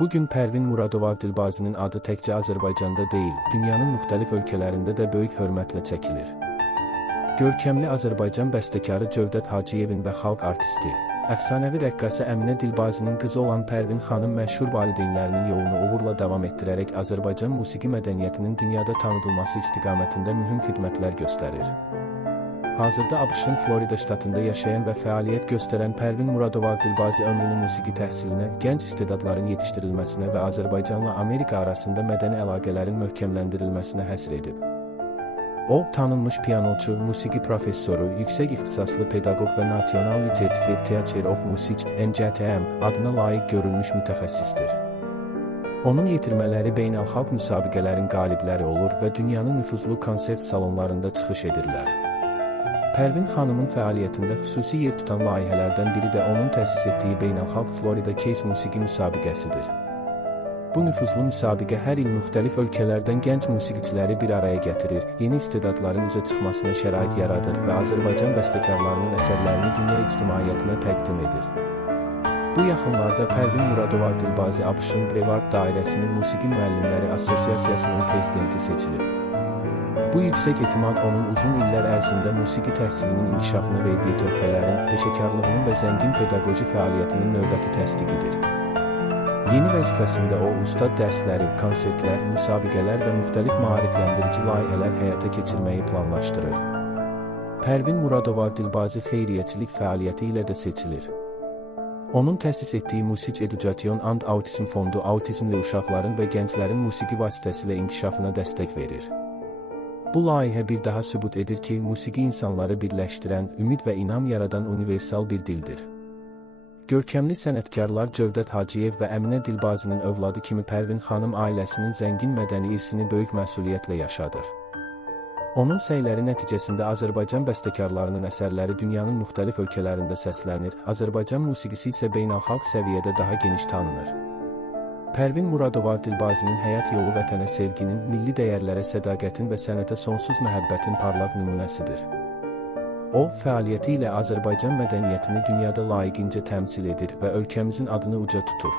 Bugün Pərvin Muradova Dilbazinin adı təkcə Azərbaycanda deyil, dünyanın müxtəlif ölkələrində də böyük hörmətlə çəkilir. Görkəmli Azərbaycan bəstəkarı Cövdət Hacıyevin və xalq artisti, əfsanəvi rəqqasə Əminə Dilbazinin qızı olan Pərvin xanım məşhur valideynlərinin yolunu uğurla davam etdirərək Azərbaycan musiqi mədəniyyətinin dünyada tanıdılması istiqamətində mühüm xidmətlər göstərir. Hazırda ABŞ-ın Florida ştatında yaşayan və fəaliyyət göstərən Pərvin Muradova Dilbazi ömrünü musiqi təhsilinə, gənc istedadların yetişdirilməsinə və Azərbaycanla Amerika arasında mədəni əlaqələrin möhkəmləndirilməsinə həsr edib. O, tanınmış pianoçu, musiqi professoru, yüksək ixtisaslı pedaqoq və Nationalny Teatr of Music (NCTM) adına layiq görülmüş mütəxəssisdir. Onun yetirmələri beynəlxalq müsabiqələrin qalibləri olur və dünyanın nüfuzlu konsert salonlarında çıxış edirlər. Pərvin xanımın fəaliyyətində xüsusi yer tutan layihələrdən biri də onun təsis etdiyi beynəlxalq Florida Case musiqi müsabiqəsidir. Bu nüfuzlu müsabiqə hər il müxtəlif ölkələrdən gənc musiqiçiləri bir araya gətirir, yeni istedadların üzə çıxmasına şərait yaradır və Azərbaycan bəstəkarlarının əsərlərini dünya ictimaiyyətinə təqdim edir. Bu yaxınlarda Pərvin Muradova Dilbazi ABŞ-ın Brevard dairəsinin Musiqi Müəllimləri Assosiasiyasının prezidenti seçilib. Bu yüksək etimad onun uzun illər ərzində musiqi təhsilinin inkişafına verdiyi töhfələrin, peşəkarlığının və zəngin pedaqoji fəaliyyətinin növbəti təsdiqidir. Yeni vəzifəsində o, ustad dərsləri, konsertlər, müsabiqələr və müxtəlif maarifləndirici layihələr həyata keçirməyi planlaşdırır. Pərvin Muradova Dilbazi xeyriyyəçilik fəaliyyəti ilə də seçilir. Onun təsis etdiyi Music Education and Autism fondu autizmli uşaqların və gənclərin musiqi vasitəsilə inkişafına dəstək verir. Bu layihə bir daha sübut edir ki, musiqi insanları birləşdirən, ümid və inam yaradan universal bir dildir. Görkəmli sənətkarlar Cövdət Hacıyev və Əminə Dilbazinin övladı kimi Pərvin xanım ailəsinin zəngin mədəni irsini böyük məsuliyyətlə yaşadır. Onun səyləri nəticəsində Azərbaycan bəstəkarlarının əsərləri dünyanın müxtəlif ölkələrində səslənir, Azərbaycan musiqisi isə beynəlxalq səviyyədə daha geniş tanınır. Pərvin Muradova Dilbazinin həyat yolu vətənə sevginin, milli dəyərlərə sədaqətin və sənətə sonsuz məhəbbətin parlaq nümunəsidir. O, fəaliyyəti ilə Azərbaycan mədəniyyətini dünyada layiqincə təmsil edir və ölkəmizin adını uca tutur.